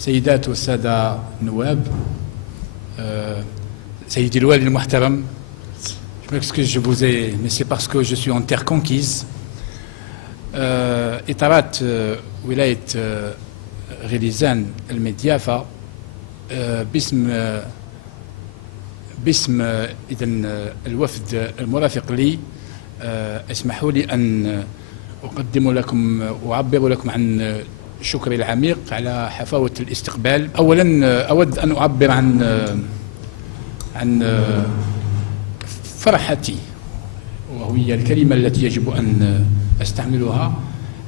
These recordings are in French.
سيدات والسادة النواب، سيدي الوالي المحترم، je m'excuse, je vous ai, mais c'est parce que je suis en terre conquise. إطارات ولاية غليزان المديافة باسم إذن الوفد المرافق لي، اسمحوا لي أن أقدم لكم وأعبر لكم عن شكري العميق على حفاوة الاستقبال. أولا أود أن أعبر عن فرحتي، وهي الكلمة التي يجب أن أستعملها،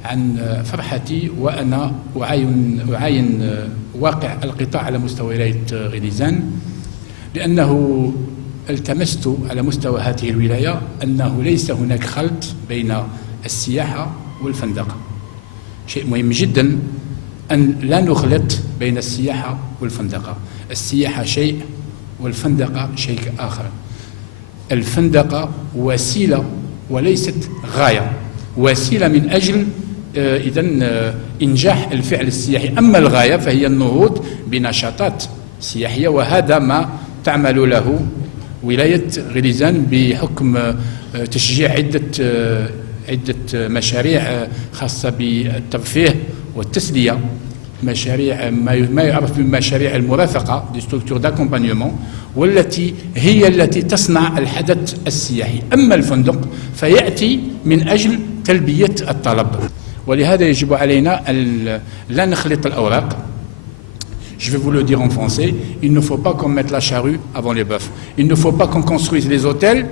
عن فرحتي وأنا أعاين واقع القطاع على مستوى ولاية غليزان، لأنه التمست على مستوى هذه الولاية أنه ليس هناك خلط بين السياحة والفندقة. شيء مهم جدا أن لا نخلط بين السياحة والفندقة. السياحة شيء والفندقة شيء آخر. الفندقة وسيلة وليست غاية، وسيلة من أجل إذن إنجاح الفعل السياحي، أما الغاية فهي النهوض بنشاطات سياحية، وهذا ما تعمل له ولاية غليزان بحكم تشجيع عدة مشاريع خاصة بالترفيه والتسلية، مشاريع ما يعرف بمشاريع المرافقة دي ستركتور داكومبانيومون، والتي هي التي تصنع الحدث السياحي. أما الفندق فيأتي من أجل تلبية الطلب، ولهذا يجب علينا أن لا نخلط الأوراق. Je vais vous le dire en français, il ne faut pas qu'on mette la charrue avant les bœufs. Il ne faut pas qu'on construise les hôtels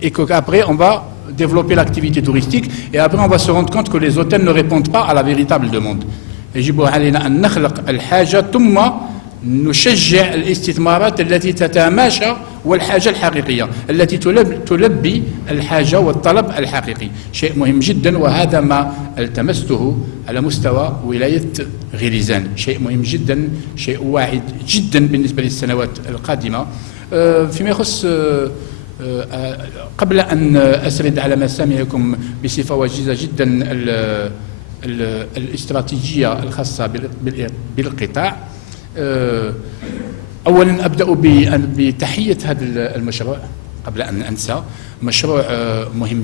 et qu'après on va développer l'activité touristique et après on va se rendre compte que les hôtels ne répondent pas à la véritable demande. يجب علينا أن نخلق الحاجة ثم نشجع الاستثمارات التي تتماشى والحاجة الحقيقية التي تلبي الحاجة والطلب الحقيقي. شيء مهم جدا، وهذا ما التمسته على مستوى ولاية غليزان. شيء مهم جدا، شيء واعد جدا بالنسبة للسنوات القادمة. فيما يخص قبل أن أسرد على مسامعكم بصفة وجيزة جدا الاستراتيجية الخاصة بالقطاع، أولا أبدأ بتحية هذا المشروع قبل أن أنسى. مشروع مهم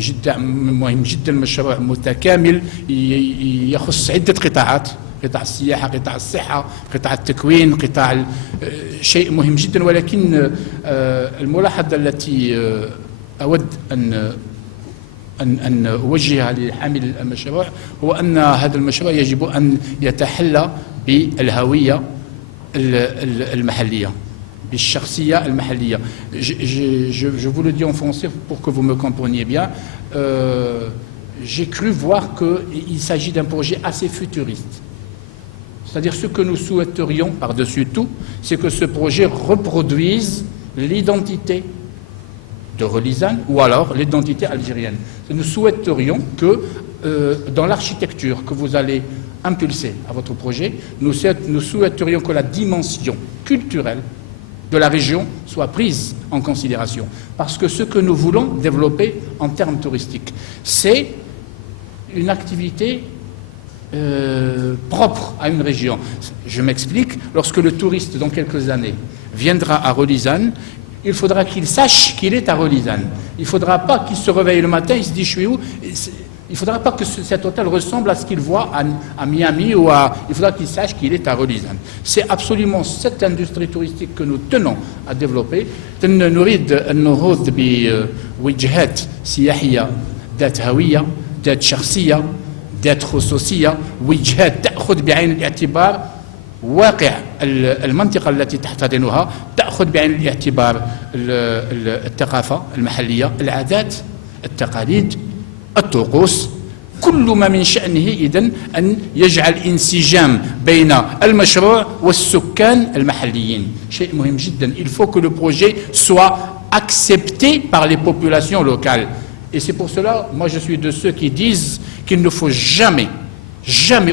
جدا، مشروع متكامل يخص عدة قطاعات: قطاع السياحة، قطاع الصحة، قطاع التكوين، قطاع شيء مهم جدا. ولكن الملاحظة التي أود أن أوجهها لحامل المشروع هو أن هذا المشروع يجب أن يتحلى بالهوية المحلية، بالشخصية المحلية. Je vous le dis en français pour que vous me compreniez bien. J'ai cru voir qu'il s'agit d'un projet assez futuriste. C'est-à-dire ce que nous souhaiterions par-dessus tout, c'est que ce projet reproduise l'identité de Relizane ou alors l'identité algérienne. Nous souhaiterions que dans l'architecture que vous allez impulser à votre projet, nous souhaiterions que la dimension culturelle de la région soit prise en considération. Parce que ce que nous voulons développer en termes touristiques, c'est une activité propre à une région. Je m'explique, lorsque le touriste, dans quelques années, viendra à Relizane, il faudra qu'il sache qu'il est à Relizane. Il ne faudra pas qu'il se réveille le matin, il se dit « je suis où ?» Il ne faudra pas que cet hôtel ressemble à ce qu'il voit à Miami ou à... Il faudra qu'il sache qu'il est à Relizane. C'est absolument cette industrie touristique que nous tenons à développer. نريد النهوض بوجهات سياحية ذات هوية، ذات شخصية، ذات خصوصية، وجهات تأخذ بعين الاعتبار واقع المنطقة التي تحتضنها، تأخذ بعين الاعتبار الثقافة المحلية، العادات، التقاليد، الطقوس، كل ما من شأنه إذن أن يجعل انسجام بين المشروع والسكان المحليين. شيء مهم جدا. Il faut que le projet soit accepté par les populations locales. Et c'est pour cela, moi je suis de ceux qui disent qu'il ne faut jamais,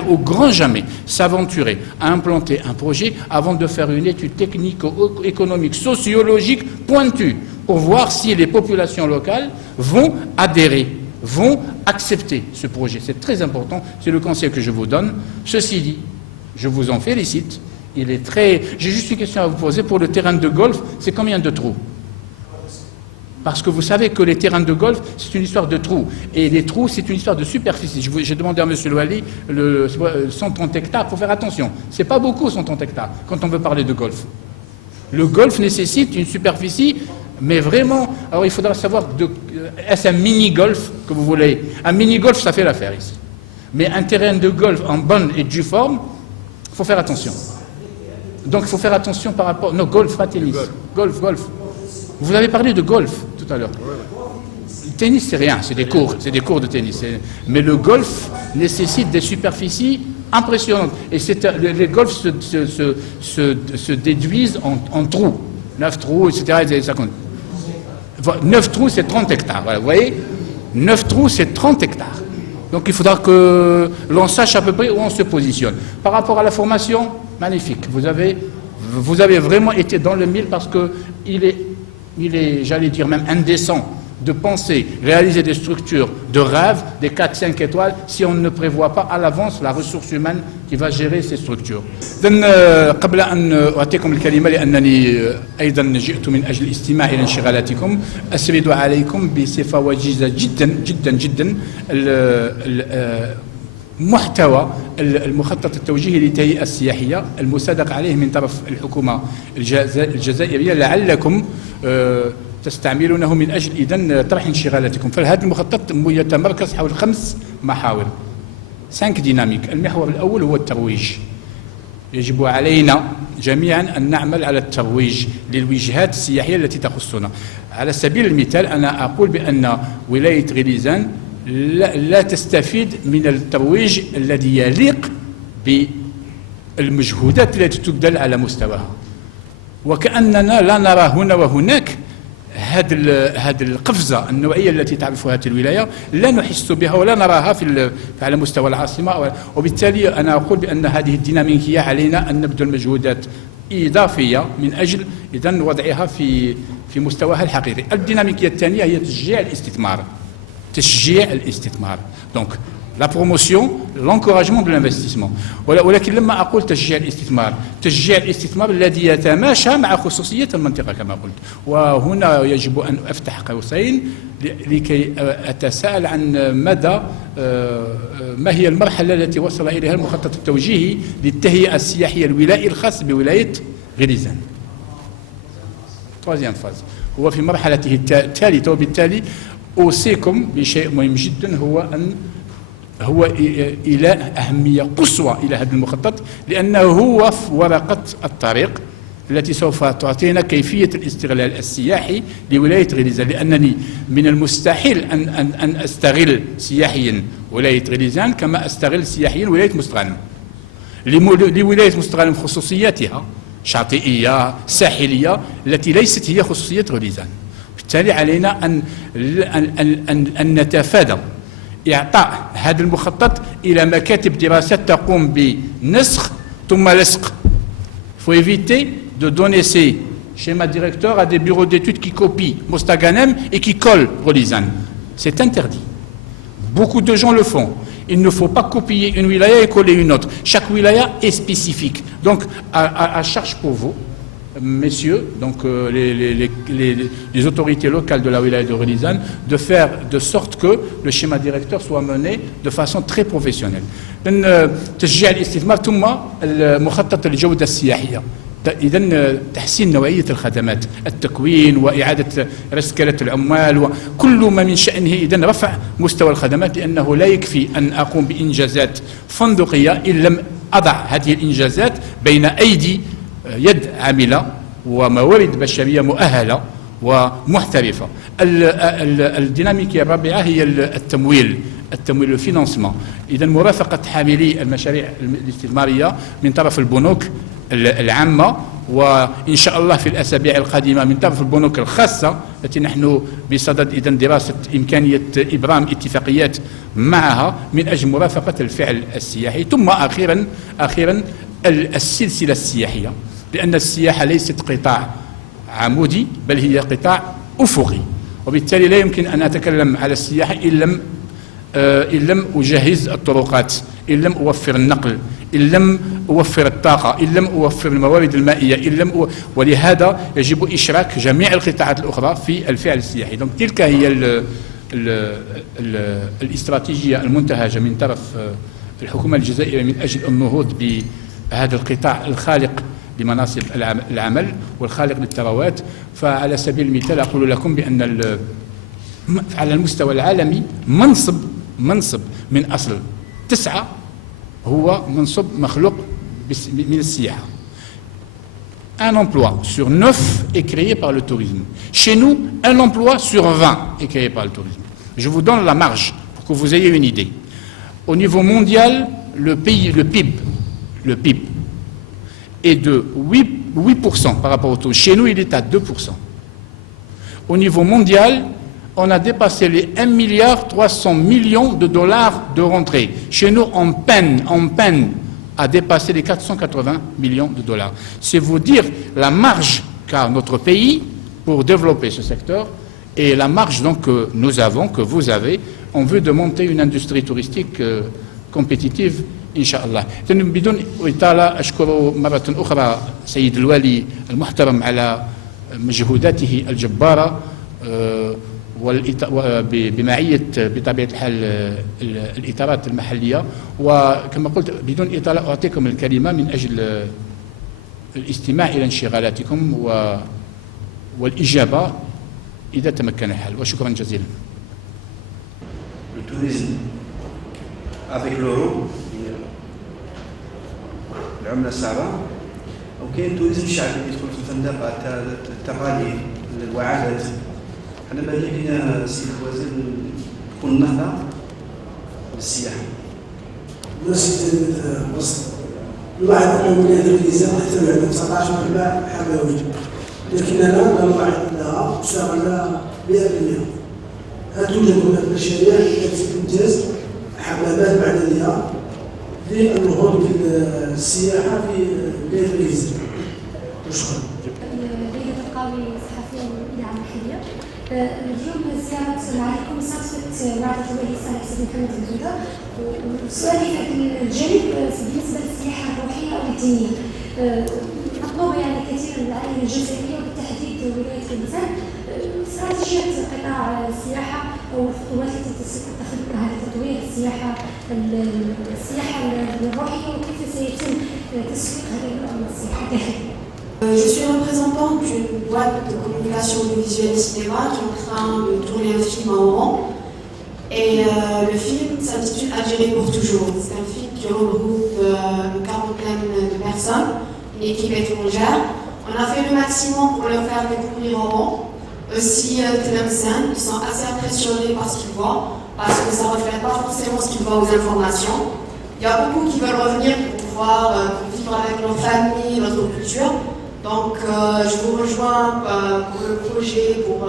au grand jamais, s'aventurer à implanter un projet avant de faire une étude technique, économique, sociologique pointue pour voir si les populations locales vont adhérer, vont accepter ce projet. C'est très important, c'est le conseil que je vous donne. Ceci dit, je vous en félicite. il est très... J'ai juste une question à vous poser. Pour le terrain de golf, c'est combien de trous? Parce que vous savez que les terrains de golf, c'est une histoire de trous. Et les trous, c'est une histoire de superficie. J'ai demandé à M. Louali, 130 hectares, il faut faire attention. C'est pas beaucoup, 130 hectares, quand on veut parler de golf. Le golf nécessite une superficie, mais vraiment... Alors il faudra savoir, est-ce un mini-golf que vous voulez? Un mini-golf, ça fait l'affaire ici. Mais un terrain de golf en bonne et due forme, il faut faire attention. Donc il faut faire attention par rapport... Non, golf, pas tennis. Golf. Vous avez parlé de golf tout à l'heure. Le tennis, c'est rien, c'est des cours de tennis. Mais le golf nécessite des superficies impressionnantes. Et les golfs se déduisent en trous. 9 trous, etc. Ça compte. 9 trous, c'est 30 hectares. Voilà, vous voyez, 9 trous, c'est 30 hectares. Donc il faudra que l'on sache à peu près où on se positionne. Par rapport à la formation, magnifique. Vous avez vraiment été dans le mille parce que il est, j'allais dire même indécent de penser réaliser des structures de rêve, des 4-5 étoiles, si on ne prévoit pas à l'avance la ressource humaine qui va gérer ces structures. قبل أن أعطيكم الكلمة لأنني أيضا جئت من أجل الاستماع إلى انشغالاتكم، أسرد عليكم بصفة وجيزة جدا محتوى المخطط التوجيهي للتهيئة السياحية المصادق عليه من طرف الحكومة الجزائرية لعلكم تستعملونه من أجل إذن طرح انشغالاتكم. فهذا المخطط يتمركز حول 5 محاور 5 ديناميك. المحور الأول هو الترويج. يجب علينا جميعا أن نعمل على الترويج للوجهات السياحية التي تخصنا. على سبيل المثال أنا أقول بأن ولاية غليزان لا تستفيد من الترويج الذي يليق بالمجهودات التي تبذل على مستواها، وكأننا لا نرى هنا وهناك هذه القفزة النوعية التي تعرفها هذه الولاية، لا نحس بها ولا نراها على مستوى العاصمة. وبالتالي أنا أقول بأن هذه الديناميكية علينا أن نبذل مجهودات إضافية من أجل إذن وضعها في مستواها الحقيقي. الديناميكية الثانية هي تشجيع الاستثمار. Donc la promotion, l'encouragement de l'investissement. ولكن لما أقول تشجيع الاستثمار الذي يتماشى مع خصوصية المنطقة كما قلت. وهنا يجب أن أفتح قوسين لكي أتساءل عن مدى ما هي المرحلة التي وصل إليها المخطط التوجيهي للتهيئة السياحية الولائي الخاص بولاية غليزان. troisième phase هو في مرحلته الثالثة. وبالتالي أوصيكم بشيء مهم جدا، هو إلى أهمية قصوى إلى هذا المخطط، لأنه هو ورقة الطريق التي سوف تعطينا كيفية الاستغلال السياحي لولاية غليزان. لأنني من المستحيل أن أستغل سياحيا ولاية غليزان كما أستغل سياحيا ولاية مستغانم. لولاية مستغانم خصوصياتها شاطئية ساحلية التي ليست هي خصوصية غليزان. بالتالي علينا أن نتفادى إعطاء هذا المخطط إلى مكاتب دراسات تقوم بنسخ ثم لصق. Il faut éviter de donner ces schémas directeurs à des bureaux d'études qui copient Mostaganem et qui collent غليزان. C'est interdit. Beaucoup de gens le font. Il ne faut pas copier une wilaya et coller une autre. Chaque wilaya est spécifique. Donc, à charge pour vous, messieurs, donc les autorités locales de la wilaya de غليزان, de faire de sorte que le schéma directeur soit mené de façon très professionnelle. تشجيع الاستثمار ثم مخطط الجودة السياحية. إذن تحسين نوعية الخدمات، التكوين وإعادة رسكلة العمال وكل ما من شأنه إذن رفع مستوى الخدمات، لأنه لا يكفي أن أقوم بإنجازات فندقية إن لم أضع هذه الإنجازات بين أيدي يد عاملة وموارد بشرية مؤهلة ومحترفة. الديناميكية الرابعة هي التمويل الفينانسمون. إذا مرافقة حاملي المشاريع الاستثمارية من طرف البنوك العامة، وإن شاء الله في الأسابيع القادمة من طرف البنوك الخاصة التي نحن بصدد إذن دراسة إمكانية إبرام اتفاقيات معها من أجل مرافقة الفعل السياحي. ثم أخيرا السلسلة السياحية، لأن السياحة ليست قطاع عمودي بل هي قطاع أفقي، وبالتالي لا يمكن أن أتكلم على السياحة إن لم أجهز الطرقات، إن لم أوفر النقل، إن لم أوفر الطاقة، إن لم أوفر الموارد المائية، ولهذا يجب إشراك جميع القطاعات الأخرى في الفعل السياحي. دونك تلك هي الاستراتيجية المنتهجة من طرف الحكومة الجزائرية من أجل النهوض بهذا القطاع الخالق لمناصب العمل والخالق للثروات. فعلى سبيل المثال أقول لكم بأن على المستوى العالمي منصب من أصل 9 هو منصب مخلوق من السياحة. Un emploi sur 9 est créé par le tourisme. Chez nous, un emploi sur 20 est créé par le tourisme. Je vous donne la marge pour que vous ayez une idée. Au niveau mondial, le PIB est de 8% par rapport au tourisme. Chez nous, il est à 2%. Au niveau mondial, on a dépassé les 1,3 milliard de dollars de rentrée. Chez nous, on peine à dépasser les 480 millions de dollars. C'est vous dire la marge qu'a notre pays pour développer ce secteur et la marge donc que nous avons, que vous avez, en vue de monter une industrie touristique compétitive إن شاء الله. بدون إطالة أشكر مرة أخرى سيد الوالي المحترم على مجهوداته الجبارة بمعية بطبيعة الحال الإطارات المحلية. وكما قلت بدون إطالة أعطيكم الكلمة من أجل الاستماع إلى انشغالاتكم والإجابة إذا تمكن الحال. وشكرا جزيلا. Le tourisme avec l'euro العملة الصعبة، وكاين التوريزم الشعبي يدخل في الفندق التقاليد الوعادات. حنا بالي لينا سي الوزير تكون النهضة بالسياحة. مناسبة مصر نلاحظ أن ولاية الجيزة تحتوي على 19 مربع حماوي، لكننا نضع لها شغلة 100%. هل توجد هناك مشاريع التي تنتج حمامات معدنية للنهوض في السياحة في ولاية الجيزة؟ شكرا. ليلى القاوي صحفية من الإذاعة المحلية. اليوم زيارة معالي الكوميسار وعدة الوالي صالح سيدي محمد الجودة، وسؤالي الجانب بالنسبة للسياحة الروحية أو الدينية. مطلوب يعني كثيرا من العائلة الجزائرية وبالتحديد ولاية الجيزان استراتيجية قطاع السياحة أو الخطوات التي تتخذونها لتطوير السياحة الروحية وكيف سيتم تسويق هذه النوع من السياحة الداخلية. Je suis représentante d'une boîte de communication audiovisuelle et cinéma qui est en train de tourner un film à Oran. Et le film s'intitule Algérie pour toujours. C'est un film qui regroupe une quarantaine de personnes, une équipe étrangère. On a fait le maximum pour leur faire découvrir Oran. Aussi Tlemcen, ils sont assez impressionnés par ce qu'ils voient, parce que ça ne reflète pas forcément ce qu'ils voient aux informations. Il y a beaucoup qui veulent revenir pour pouvoir vivre avec leur famille, notre culture. Donc je vous rejoins pour le projet, pour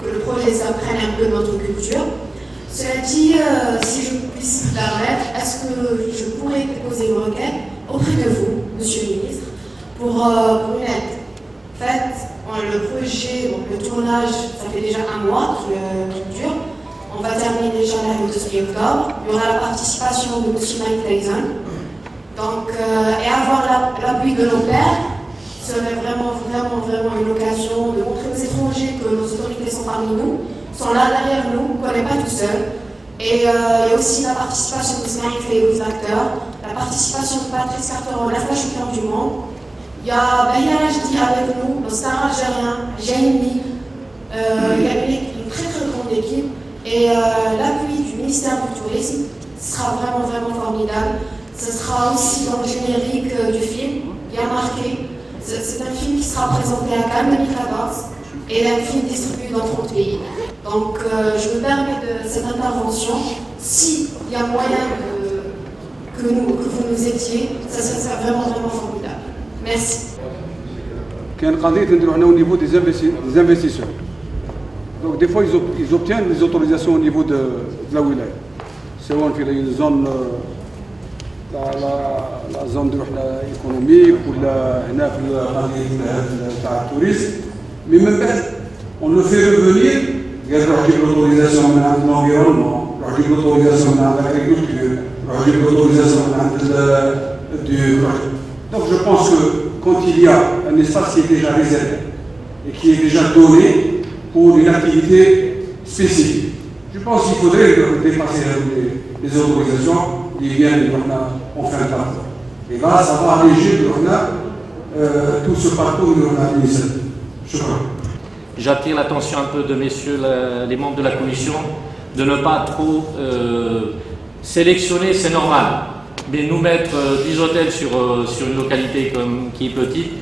que le projet s'apprenne un peu de notre culture. Cela dit, si je puisse me permettre, est-ce que je pourrais déposer une requête auprès de vous, Monsieur le Ministre, pour une aide? En fait, le projet, donc le tournage, ça fait déjà 1 mois qu'il dure. On va terminer déjà le 2 octobre. Il y aura la participation de M. Mike Tyson. Donc, et avoir l'appui de nos pairs serait vraiment une occasion de montrer aux étrangers que nos autorités sont parmi nous, sont là derrière nous, qu'on n'est pas tout seul. Et il y a aussi la participation de Ismaël Faye, les acteurs, la participation de Patrice Carteron, la fois champion du monde. Il y a Bahia Rajdi avec nous, le star algérien, Jaimi. Il y a une très grande équipe. Et l'appui du ministère du Tourisme sera vraiment formidable. Ce sera aussi dans le générique du film, bien marqué. C'est un film qui sera présenté à Cannes 2014 et un film distribué dans 30 pays. Donc je me permets de cette intervention. S'il y a moyen que vous nous aidiez, ça serait vraiment formidable. Merci. كان قضية نديرو هنا au niveau des investisseurs. Donc des fois ils obtiennent des autorisations au niveau de la wilaya. سواء في une zone la zone économique ولا هنا في القضية تاع التوريزم. Mais même on le fait revenir. قال روح جيب l'autorisation من عند l'environnement, روح جيب l'autorisation من عند l'agriculture, روح جيب l'autorisation من عند du projet. Donc je pense que quand il y a un espace qui est déjà réservé et qui est déjà donné pour une activité spécifique, je pense qu'il faudrait dépasser les autorisations qui viennent en fin de parcours. Et là, ça va alléger tout ce parcours administratif. Je crois. J'attire l'attention un peu de messieurs les membres de la commission de ne pas trop sélectionner, c'est normal, mais nous mettre 10 hôtels sur une localité qui est petite,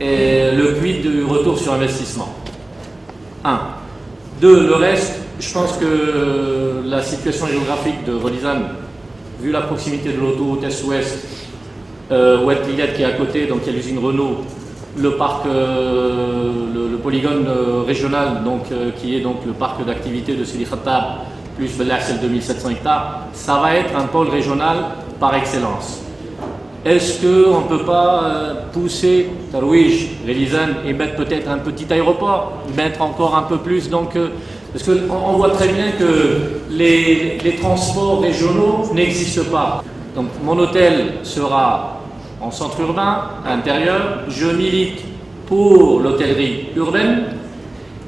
et le quid du retour sur investissement. 1. 2. Le reste, je pense que la situation géographique de Relizane, vu la proximité de l'autoroute Est-Ouest, Oued Lillette qui est à côté, donc il y a l'usine Renault, le parc, le polygone régional, donc, qui est donc le parc d'activité de Sidi Khattab, plus Belahsel 2700 hectares, ça va être un pôle régional par excellence. Est-ce qu'on ne peut pas pousser Tarouij, Relizane et mettre peut-être un petit aéroport, mettre encore un peu plus, donc, parce qu'on voit très bien que les transports régionaux n'existent pas. Donc mon hôtel sera en centre urbain, intérieur. Je milite pour l'hôtellerie urbaine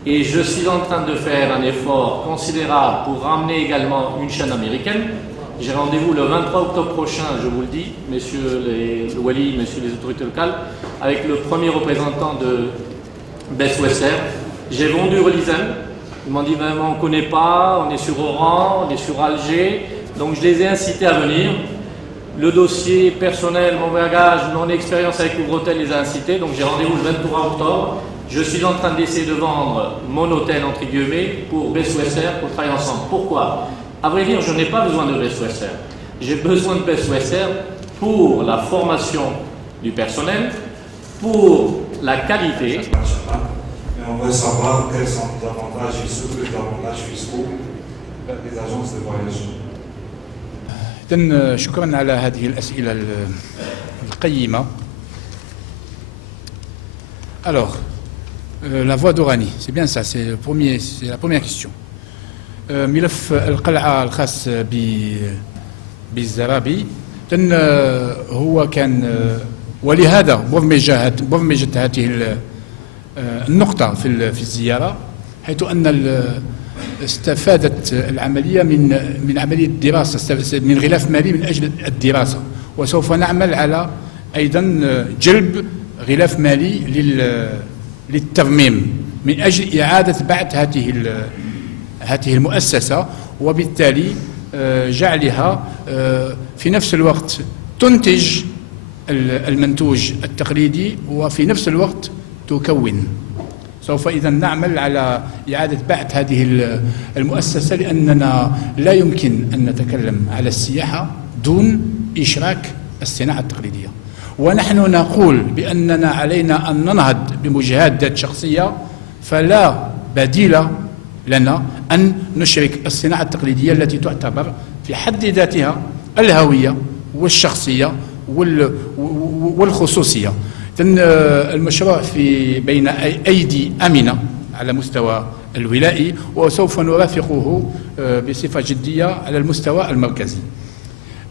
et je suis en train de faire un effort considérable pour ramener également une chaîne américaine. J'ai rendez-vous le 23 octobre prochain, je vous le dis, messieurs le Wali, messieurs les autorités locales, avec le premier représentant de Best West Air. J'ai vendu Relizane. Ils m'ont dit vraiment on ne connaît pas, on est sur Oran, on est sur Alger. Donc je les ai incités à venir. Le dossier personnel, mon bagage, mon expérience avec Ouvre-Hôtel les a incités. Donc j'ai rendez-vous le 23 octobre. Je suis en train d'essayer de vendre mon hôtel, entre guillemets, pour Best West Air, pour travailler ensemble. Pourquoi? À vrai dire, je n'ai pas besoin de Best West Air. J'ai besoin de Best West Air pour la formation du personnel, pour la qualité. Mais on veut savoir quels sont les avantages et surtout les avantages fiscaux des agences de voyage. إذن شكرا على هذه الأسئلة القيمة. Alors, la voie d'Oranie, c'est bien ça, c'est la première question. ملف القلعة الخاص بالزرابي هو كان ولهذا برمجت هذه النقطة في الزيارة، حيث أن استفادت العملية من عملية دراسة، من غلاف مالي من أجل الدراسة، وسوف نعمل على أيضا جلب غلاف مالي للترميم من أجل إعادة بعث هذه المؤسسة، وبالتالي جعلها في نفس الوقت تنتج المنتوج التقليدي وفي نفس الوقت تكون. سوف إذا نعمل على إعادة بعث هذه المؤسسة، لأننا لا يمكن أن نتكلم على السياحة دون إشراك الصناعة التقليدية، ونحن نقول بأننا علينا أن ننهض بمجهودات ذات شخصية، فلا بديل لنا أن نشرك الصناعة التقليدية التي تعتبر في حد ذاتها الهوية والشخصية والخصوصية. المشروع بين أيدي أمنة على مستوى الولائي، وسوف نرافقه بصفة جدية على المستوى المركزي.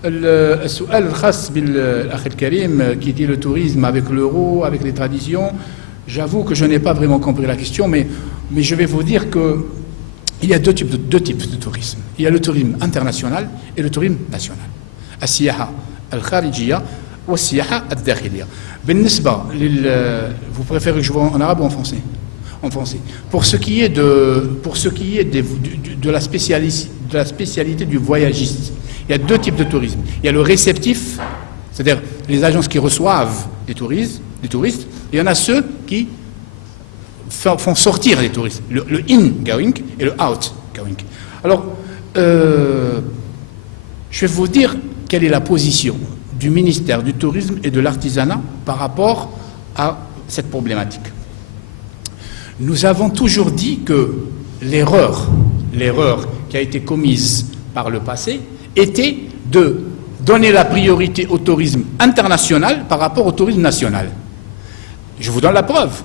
السؤال الخاص بالأخ الكريم qui dit le tourisme avec l'euro, avec les traditions, j'avoue que je n'ai pas vraiment compris la question, mais je vais vous dire qu'il y a deux types de tourisme. Il y a le tourisme international et le tourisme national. السياحة الخارجية والسياحة الداخلية. بالنسبة vous préférez que je vois en arabe ou en français? En français. Pour ce qui est de la spécialité du voyagiste, il y a deux types de tourisme. Il y a le réceptif, c'est-à-dire les agences qui reçoivent les touristes, et il y en a ceux qui font sortir les touristes, le in-going et le out-going. Alors, je vais vous dire quelle est la position du ministère du Tourisme et de l'Artisanat par rapport à cette problématique. Nous avons toujours dit que l'erreur qui a été commise par le passé était de donner la priorité au tourisme international par rapport au tourisme national. Je vous donne la preuve.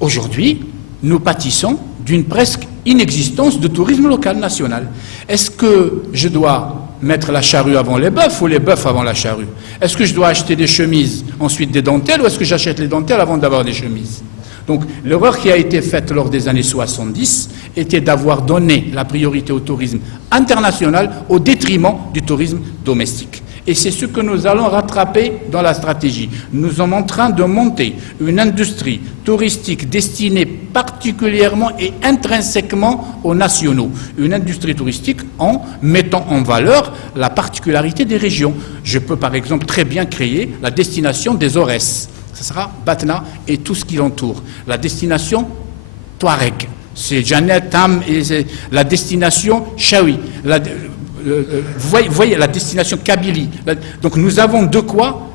Aujourd'hui, nous pâtissons d'une presque inexistence de tourisme local national. Est-ce que je dois mettre la charrue avant les bœufs ou les bœufs avant la charrue? Est-ce que je dois acheter des chemises, ensuite des dentelles, ou est-ce que j'achète les dentelles avant d'avoir des chemises? Donc l'erreur qui a été faite lors des années 70 était d'avoir donné la priorité au tourisme international au détriment du tourisme domestique. Et c'est ce que nous allons rattraper dans la stratégie. Nous sommes en train de monter une industrie touristique destinée particulièrement et intrinsèquement aux nationaux. Une industrie touristique en mettant en valeur la particularité des régions. Je peux par exemple très bien créer la destination des Aurès. Ce sera Batna et tout ce qui l'entoure. La destination Touareg, c'est Janet, Tam, et c'est la destination Chaoui. Vous voyez la destination Kabylie. Donc nous avons de quoi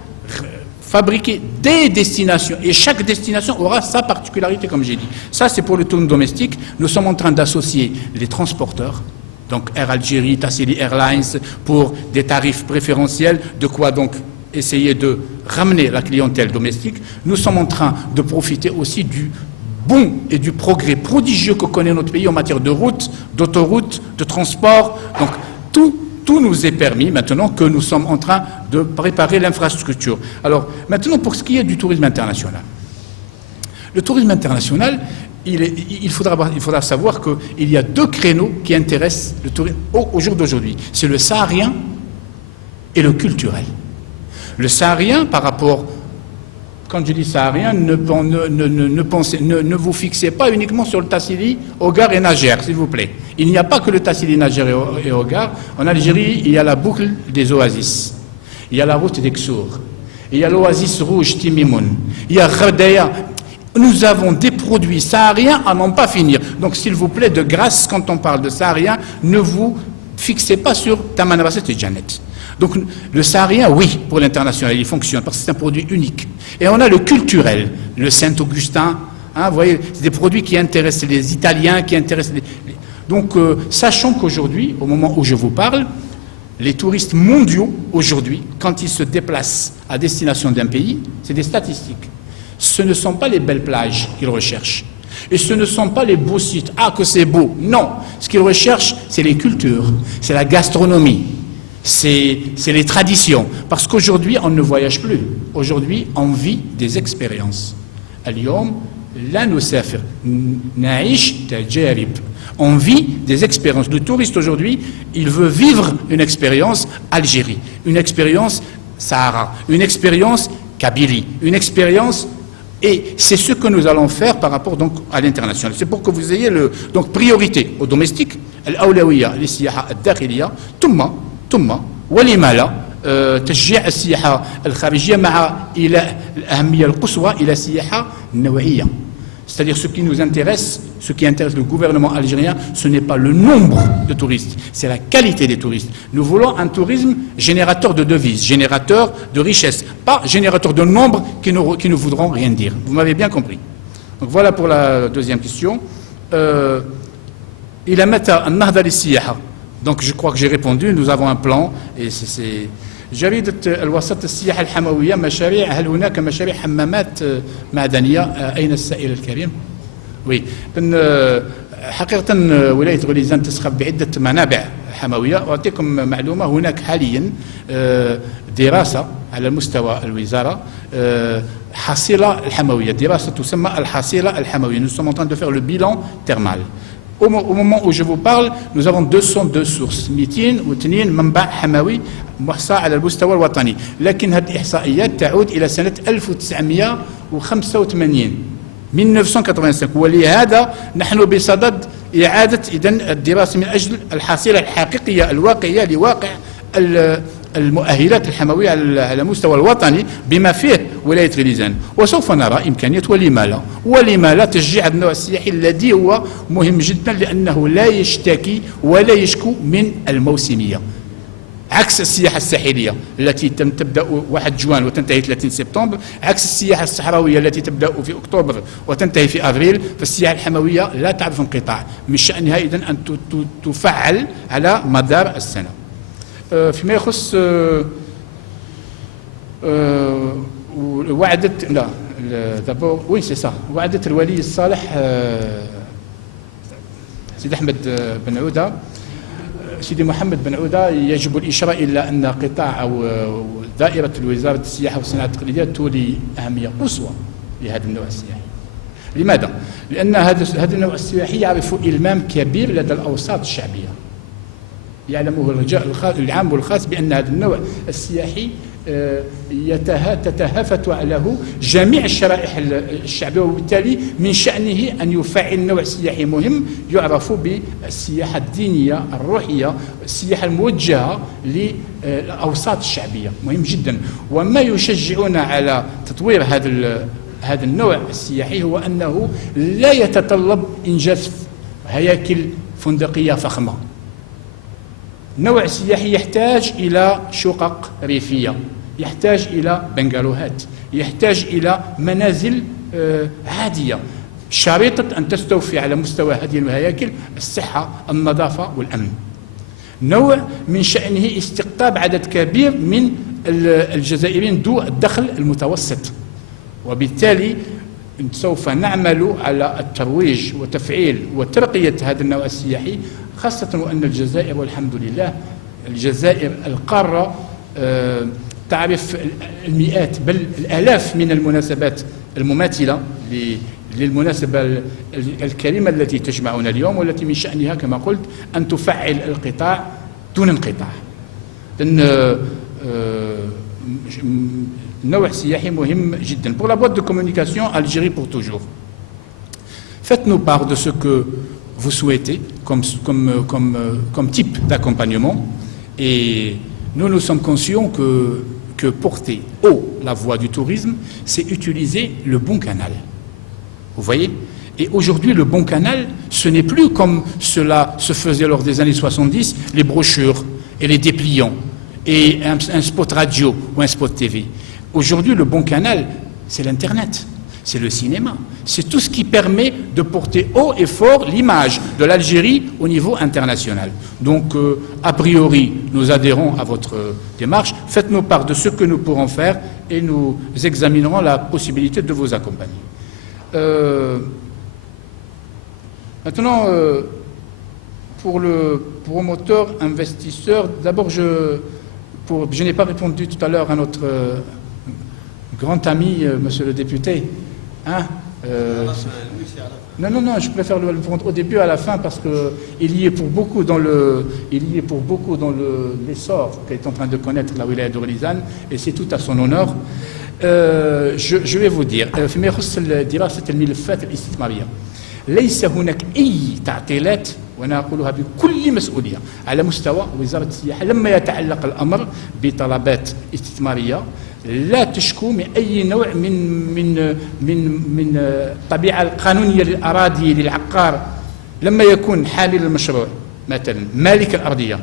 fabriquer des destinations et chaque destination aura sa particularité, comme j'ai dit. Ça, c'est pour le tourisme domestique. Nous sommes en train d'associer les transporteurs, donc Air Algérie, Tassili Airlines, pour des tarifs préférentiels, de quoi donc essayer de ramener la clientèle domestique. Nous sommes en train de profiter aussi du bon et du progrès prodigieux que connaît notre pays en matière de routes, d'autoroutes, de transport. Donc tout nous est permis maintenant que nous sommes en train de préparer l'infrastructure. Alors maintenant, pour ce qui est du tourisme international. Le tourisme international, il faudra savoir qu'il y a deux créneaux qui intéressent le tourisme au jour d'aujourd'hui. C'est le saharien et le culturel. Le saharien, par rapport, quand je dis saharien, ne vous fixez pas uniquement sur le Tassili, Hogar et Najer, s'il vous plaît. Il n'y a pas que le Tassili, Najer et Hogar. En Algérie, il y a la boucle des oasis. Il y a la route d'Exour. Il y a l'oasis rouge Timimoun. Il y a Ghadaya. Nous avons des produits sahariens à n'en pas finir. Donc, s'il vous plaît, de grâce, quand on parle de saharien, ne vous fixez pas sur Tamanrasset et Janet. Donc le saharien, oui, pour l'international, il fonctionne parce que c'est un produit unique. Et on a le culturel, le Saint-Augustin, hein, vous voyez, c'est des produits qui intéressent les Italiens, qui intéressent les... Donc sachant qu'aujourd'hui, au moment où je vous parle, les touristes mondiaux, aujourd'hui, quand ils se déplacent à destination d'un pays, c'est des statistiques. Ce ne sont pas les belles plages qu'ils recherchent. Et ce ne sont pas les beaux sites. Ah, que c'est beau. Non. Ce qu'ils recherchent, c'est les cultures, c'est la gastronomie. C'est les traditions. Parce qu'aujourd'hui, on ne voyage plus. Aujourd'hui, on vit des expériences. On vit des expériences. Le touriste aujourd'hui, il veut vivre une expérience Algérie, une expérience Sahara, une expérience Kabylie, une expérience... Et c'est ce que nous allons faire par rapport donc à l'international. C'est pour que vous ayez donc priorité au domestique, al-awlawiya, les-siyaha al-dakhiliya, ثم ولما لا تشجيع السياحة الخارجية مع إلى الأهمية القصوى إلى السياحة النوعية. C'est-à-dire ce qui nous intéresse, ce qui intéresse le gouvernement algérien, ce n'est pas le nombre de touristes, c'est la qualité des touristes. Nous voulons un tourisme générateur de devises, générateur de richesses, pas générateur de nombre qui ne voudront rien dire. Vous m'avez bien compris. Donc voilà pour la deuxième question. إلى متى النهضة للسياحة. Donc je crois que j'ai répondu, nous avons un plan et c'est جريدة الوسط السياحة الحموية مشاريع هل هناك مشاريع حمامات معدنية أين السائل الكريم؟ وي حقيقة ولاية غليزان تسخر بعدة منابع حموية. أعطيكم معلومة هناك حاليا دراسة على مستوى الوزارة حصيلة الحموية دراسة تسمى الحصيلة الحموية. Nous sommes en train de faire le bilan thermal. Au moment où je vous parle, nous avons 202 sources 202 منبع حموي محصى على المستوى الوطني. لكن هذه الإحصائيات تعود إلى سنة 1985 1985 ولهذا نحن بصدد إعادة الدراسة من أجل الحصيلة الحقيقية الواقعية لواقع المؤهلات الحموية على المستوى الوطني بما فيه ولاية غليزان. وسوف نرى إمكانية ولما لا تشجيع النوع السياحي الذي هو مهم جدا لأنه لا يشتكي ولا يشكو من الموسمية عكس السياحة الساحلية التي تبدأ 1 جوان وتنتهي 30 سبتمبر عكس السياحة الصحراوية التي تبدأ في أكتوبر وتنتهي في أفريل. فالسياحة الحموية لا تعرف انقطاع من شأنها إذن أن تفعل على مدار السنة. فيما يخص وعدة لا دابور وي سي سا وعدة الولي الصالح سيد أحمد بن عودة سيدي محمد بن عودة يجب الإشارة إلى أن قطاع أو دائرة وزارة السياحة والصناعة التقليدية تولي أهمية قصوى لهذا النوع السياحي. لماذا؟ لأن هذا النوع السياحي يعرف إلمام كبير لدى الأوساط الشعبية، يعلمه الرجال العام والخاص بأن هذا النوع السياحي تتهافت له جميع الشرائح الشعبية، وبالتالي من شأنه أن يفعل نوع سياحي مهم يعرف بالسياحة الدينية الروحية، السياحة الموجهة للأوساط الشعبية، مهم جدا. وما يشجعنا على تطوير هذا النوع السياحي هو أنه لا يتطلب إنجاز هياكل فندقية فخمة. نوع سياحي يحتاج إلى شقق ريفية، يحتاج إلى بنغالوهات، يحتاج إلى منازل عادية شريطة أن تستوفي على مستوى هذه الهياكل الصحة، النظافة والأمن. نوع من شأنه استقطاب عدد كبير من الجزائريين ذو الدخل المتوسط، وبالتالي سوف نعمل على الترويج وتفعيل وترقية هذا النوع السياحي، خاصة وأن الجزائر والحمد لله الجزائر القارة تعرف المئات بل الآلاف من المناسبات المماثلة للمناسبة الكريمة التي تجمعنا اليوم، والتي من شأنها كما قلت أن تفعل القطاع دون انقطاع. نوع سياحي مهم جدا. Pour la boîte de communication Algérie pour toujours, faites-nous part de ce que vous souhaitez comme type d'accompagnement, et nous sommes conscients que porter haut la voie du tourisme, c'est utiliser le bon canal. Vous voyez? Et aujourd'hui, le bon canal, ce n'est plus comme cela se faisait lors des années 70, les brochures et les dépliants et un spot radio ou un spot TV. Aujourd'hui, le bon canal, c'est l'Internet, c'est le cinéma, c'est tout ce qui permet de porter haut et fort l'image de l'Algérie au niveau international. Donc, a priori, nous adhérons à votre démarche. Faites-nous part de ce que nous pourrons faire et nous examinerons la possibilité de vous accompagner. Maintenant, pour le promoteur investisseur, d'abord, je n'ai pas répondu tout à l'heure à notre grand ami, monsieur le député. Hein, non, je préfère le répondre au début à la fin, parce qu'il y est pour beaucoup dans l'essor qu'est en train de connaître la wilaya de Relizane, et c'est tout à son honneur. Je vais vous dire, فيما يخص دراسة الملفات الاستثمارية ليس هناك أي تعطيلات، وأنا أقولها بكل مسؤولية على مستوى وزارة السياحة لما يتعلق الأمر بطلبات استثمارية لا تشكو من أي نوع من الطبيعة القانونية للأراضي للعقار. لما يكون حامل المشروع مثلا مالك الأرضية،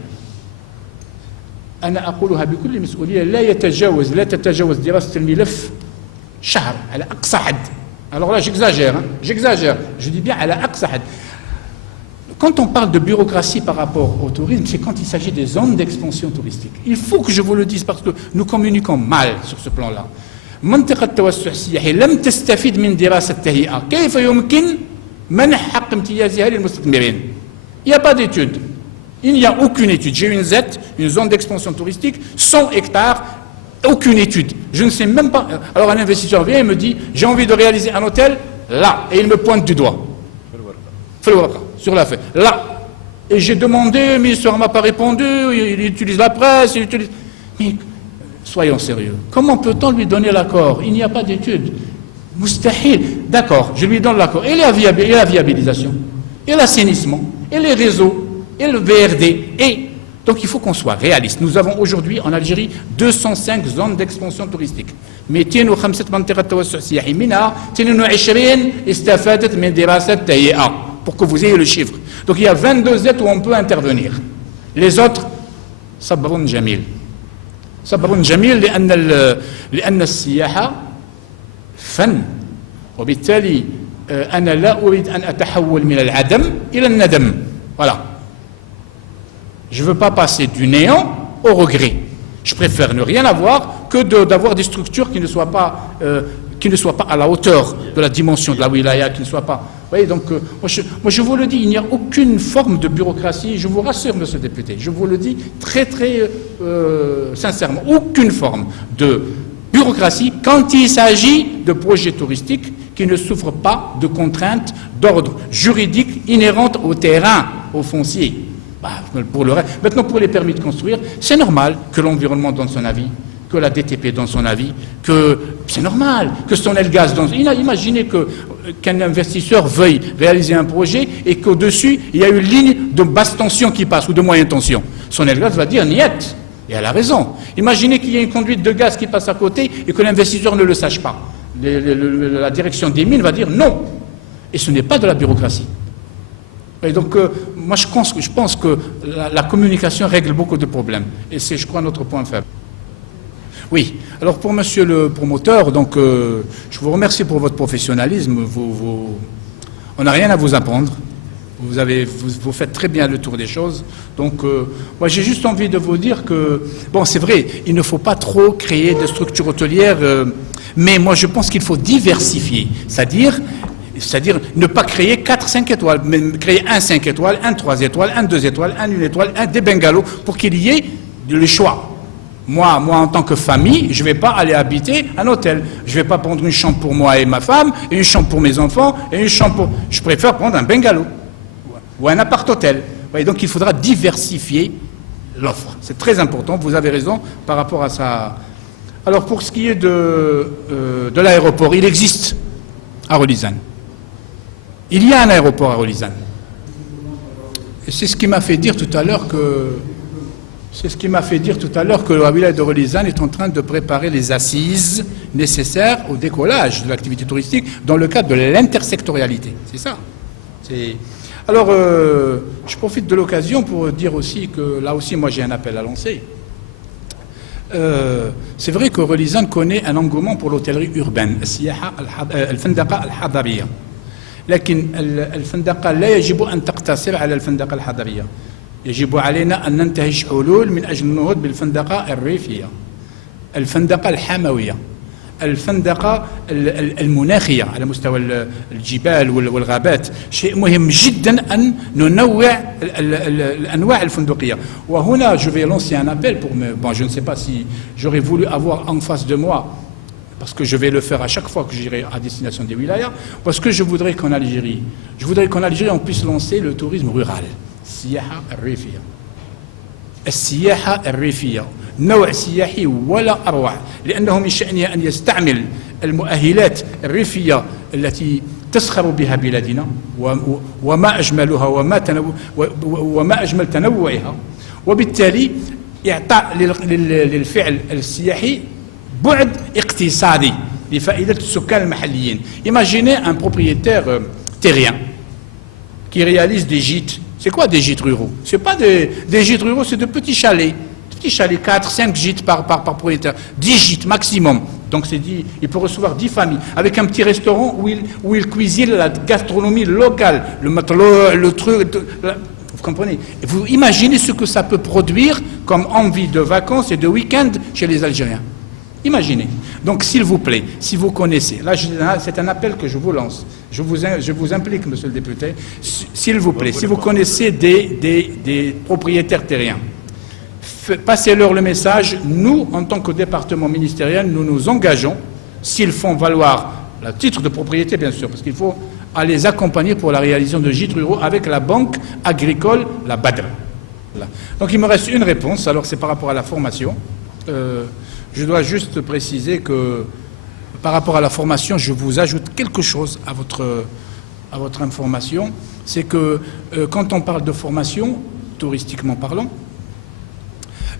أنا أقولها بكل مسؤولية لا تتجاوز دراسة الملف شهر على أقصى حد. Alors là, j'exagère, je dis bien à la aqsa had. Quand on parle de bureaucratie par rapport au tourisme, c'est quand il s'agit des zones d'expansion touristique. Il faut que je vous le dise, parce que nous communiquons mal sur ce plan-là. منطقة التوسع السياحي لم تستفيد من دراسة التهيئة. كيف يمكن منح حق امتيازها للمستثمرين؟ Il n'y a pas d'étude. Il n'y a aucune étude. J'ai une ZET, une zone d'expansion touristique, 100 hectares, aucune étude. Je ne sais même pas. Alors un investisseur vient et me dit, j'ai envie de réaliser un hôtel là, et il me pointe du doigt. Sur la feuille. Là. Et j'ai demandé, le ministère ne m'a pas répondu, il utilise la presse, il utilise... Mais soyons sérieux. Comment peut-on lui donner l'accord? Il n'y a pas d'étude. Moustahil. D'accord, je lui donne l'accord. Et la viabilisation, et l'assainissement, et les réseaux, et le VRD, et... Donc il faut qu'on soit réaliste. Nous avons aujourd'hui en Algérie 205 zones d'expansion touristique. Mais 205 منطقة توسع سياحي منها 22 استفادت من دراسة التهيئة. Pour que vous ayez le chiffre. Donc il y a 22 Z où on peut intervenir. Les autres, صبر جميل. صبر جميل لأن السياحة فن. وبالتالي أنا لا أريد أن أتحول من العدم إلى الندم. Voilà. Je ne veux pas passer du néant au regret. Je préfère ne rien avoir que d'avoir des structures qui ne soient pas à la hauteur de la dimension de la wilaya, qui ne soient pas... Vous voyez, donc, moi je vous le dis, il n'y a aucune forme de bureaucratie, je vous rassure, monsieur le député, je vous le dis très très sincèrement, aucune forme de bureaucratie quand il s'agit de projets touristiques qui ne souffrent pas de contraintes d'ordre juridique inhérentes au terrain, au foncier. Pour le reste. Maintenant, pour les permis de construire, c'est normal que l'environnement donne son avis, que la DTP donne son avis, que c'est normal que Sonelgaz donne. Imaginez qu'un investisseur veuille réaliser un projet et qu'au-dessus, il y a une ligne de basse tension qui passe ou de moyenne tension. Sonelgaz va dire niet. Et elle a raison. Imaginez qu'il y ait une conduite de gaz qui passe à côté et que l'investisseur ne le sache pas. La direction des mines va dire non. Et ce n'est pas de la bureaucratie. Et donc, moi, je pense que la communication règle beaucoup de problèmes. Et c'est, je crois, notre point faible. Oui. Alors, pour monsieur le promoteur, donc, je vous remercie pour votre professionnalisme. On n'a rien à vous apprendre. Vous faites très bien le tour des choses. Donc, moi, j'ai juste envie de vous dire que, bon, c'est vrai, il ne faut pas trop créer de structures hôtelières, mais moi, je pense qu'il faut diversifier. C'est-à-dire ne pas créer 4-5 étoiles, mais créer un 5 étoiles, un 3 étoiles, un 2 étoiles, un 1 étoile, un des bungalows, pour qu'il y ait le choix. Moi, en tant que famille, je ne vais pas aller habiter un hôtel. Je ne vais pas prendre une chambre pour moi et ma femme, et une chambre pour mes enfants, et une chambre pour... Je préfère prendre un bungalow ou un appart-hôtel. Donc il faudra diversifier l'offre. C'est très important, vous avez raison par rapport à ça. Alors pour ce qui est de l'aéroport, il existe à Relizane. Il y a un aéroport à Relizane. Et c'est ce qui m'a fait dire tout à l'heure que la wilaya de Relizane est en train de préparer les assises nécessaires au décollage de l'activité touristique dans le cadre de l'intersectorialité. C'est ça. Alors, je profite de l'occasion pour dire aussi que, là aussi, moi j'ai un appel à lancer. C'est vrai que Relizane connaît un engouement pour l'hôtellerie urbaine, الفندقة الحضرية. لكن الفندقة لا يجب أن تقتصر على الفندقة الحضرية. يجب علينا أن ننتهج حلول من أجل النهوض بالفندقة الريفية، الفندقة الحموية، الفندقة المناخية على مستوى الجبال والغابات. شيء مهم جدا أن ننوع الأنواع الفندقية. وهنا je vais lancer un appel pour je ne sais pas si j'aurais voulu avoir en face de moi, parce que je vais le faire à chaque fois que j'irai à destination des wilayas, parce que je voudrais qu'en Algérie on puisse lancer le tourisme rural. السياحة الريفية. السياحة الريفية نوع سياحي ولا أروع، لأنه من شأنه أن يستعمل المؤهلات الريفية التي تسخر بها بلادنا وما أجملها وما أجمل تنوعها، وبالتالي إعطاء للفعل السياحي بعد اقتصادي لفائدة السكان المحليين. Imaginez un propriétaire terrien qui réalise des gîtes. C'est quoi des gîtes ruraux? Ce n'est pas des gîtes ruraux, c'est de petits chalets. Petits chalets, 4-5 gîtes par propriétaire. 10 gîtes maximum. Donc c'est dit, il peut recevoir 10 familles. Avec un petit restaurant où il cuisine la gastronomie locale. Le matelot, le truc... Vous comprenez? Vous imaginez ce que ça peut produire comme envie de vacances et de week-end chez les Algériens. Imaginez. Donc, s'il vous plaît, si vous connaissez, là, c'est un appel que je vous lance. Je vous implique, monsieur le député. S'il vous plaît, si vous connaissez des propriétaires terriens, passez-leur le message. Nous, en tant que département ministériel, nous nous engageons, s'ils font valoir le titre de propriété, bien sûr, parce qu'il faut les accompagner pour la réalisation de gîtes ruraux avec la banque agricole, la Badr. Voilà. Donc, il me reste une réponse. Alors, c'est par rapport à la formation. Je dois juste préciser que par rapport à la formation, je vous ajoute quelque chose à votre information. C'est que quand on parle de formation, touristiquement parlant,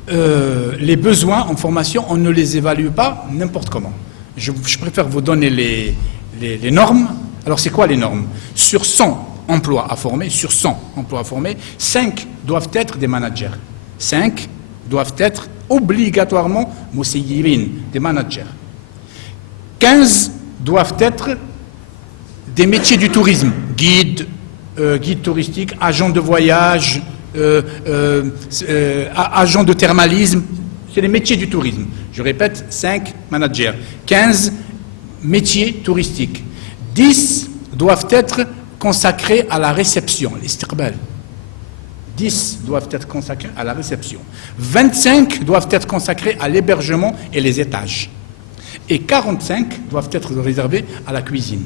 les besoins en formation, on ne les évalue pas n'importe comment. Je préfère vous donner les normes. Alors c'est quoi les normes? Sur 100 emplois à former, 5 doivent être des managers. 5 doivent être obligatoirement moussayirin, des managers. 15 doivent être des métiers du tourisme, guide touristique, agent de voyage, agent de thermalisme, C'est les métiers du tourisme. Je répète, 5 managers, 15 métiers touristiques. 10 doivent être consacrés à la réception, l'istiqbal. 10 doivent être consacrés à la réception. 25 doivent être consacrés à l'hébergement et les étages. Et 45 doivent être réservés à la cuisine,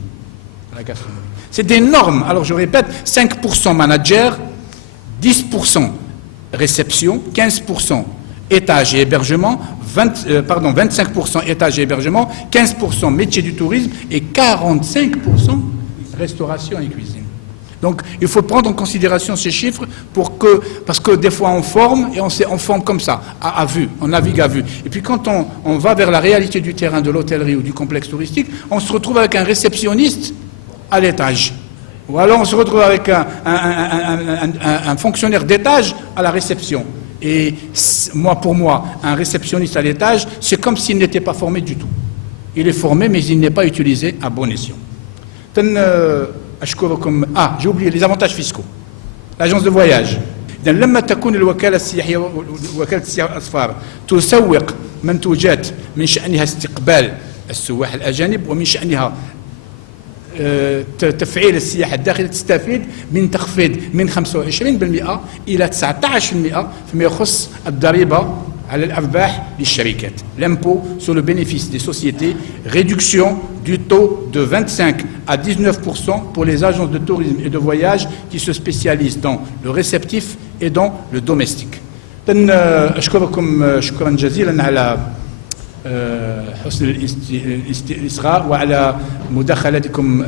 à la gastronomie. C'est des normes. Alors je répète, 5% manager, 10% réception, 15% étage et hébergement, 25% étage et hébergement, 15% métier du tourisme et 45% restauration et cuisine. Donc il faut prendre en considération ces chiffres parce que des fois on forme et on forme comme ça, à vue, on navigue à vue. Et puis quand on va vers la réalité du terrain de l'hôtellerie ou du complexe touristique, on se retrouve avec un réceptionniste à l'étage. Ou alors on se retrouve avec un fonctionnaire d'étage à la réception. Et pour moi, un réceptionniste à l'étage, c'est comme s'il n'était pas formé du tout. Il est formé, mais il n'est pas utilisé à bon escient. J'ai oublié les avantages fiscaux. L'agence de voyage. لما تكون الوكالة السياحية وكالة السياحة والأسفار تسوق منتوجات من شأنها استقبال السواح الأجانب ومن شأنها تفعيل السياحة الداخلية تستفيد من تخفيض من 25% إلى 19% فيما يخص الضريبة على الأرباح للشركات. L'impôt sur le bénéfice des sociétés, réduction du taux de 25 à 19% pour les agences de tourisme et de voyage qui se spécialisent dans le réceptif et dans le domestique. أشكركم شكرا جزيلا على حسن الإصغاء وعلى مداخلتكم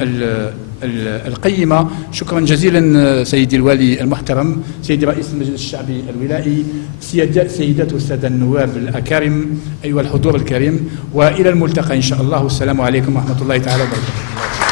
القيمة. شكرا جزيلا سيدي الوالي المحترم، سيدي رئيس المجلس الشعبي الولائي، سيدات والسادة النواب الأكارم، أيها الحضور الكريم، وإلى الملتقى إن شاء الله. والسلام عليكم ورحمة الله تعالى وبركاته.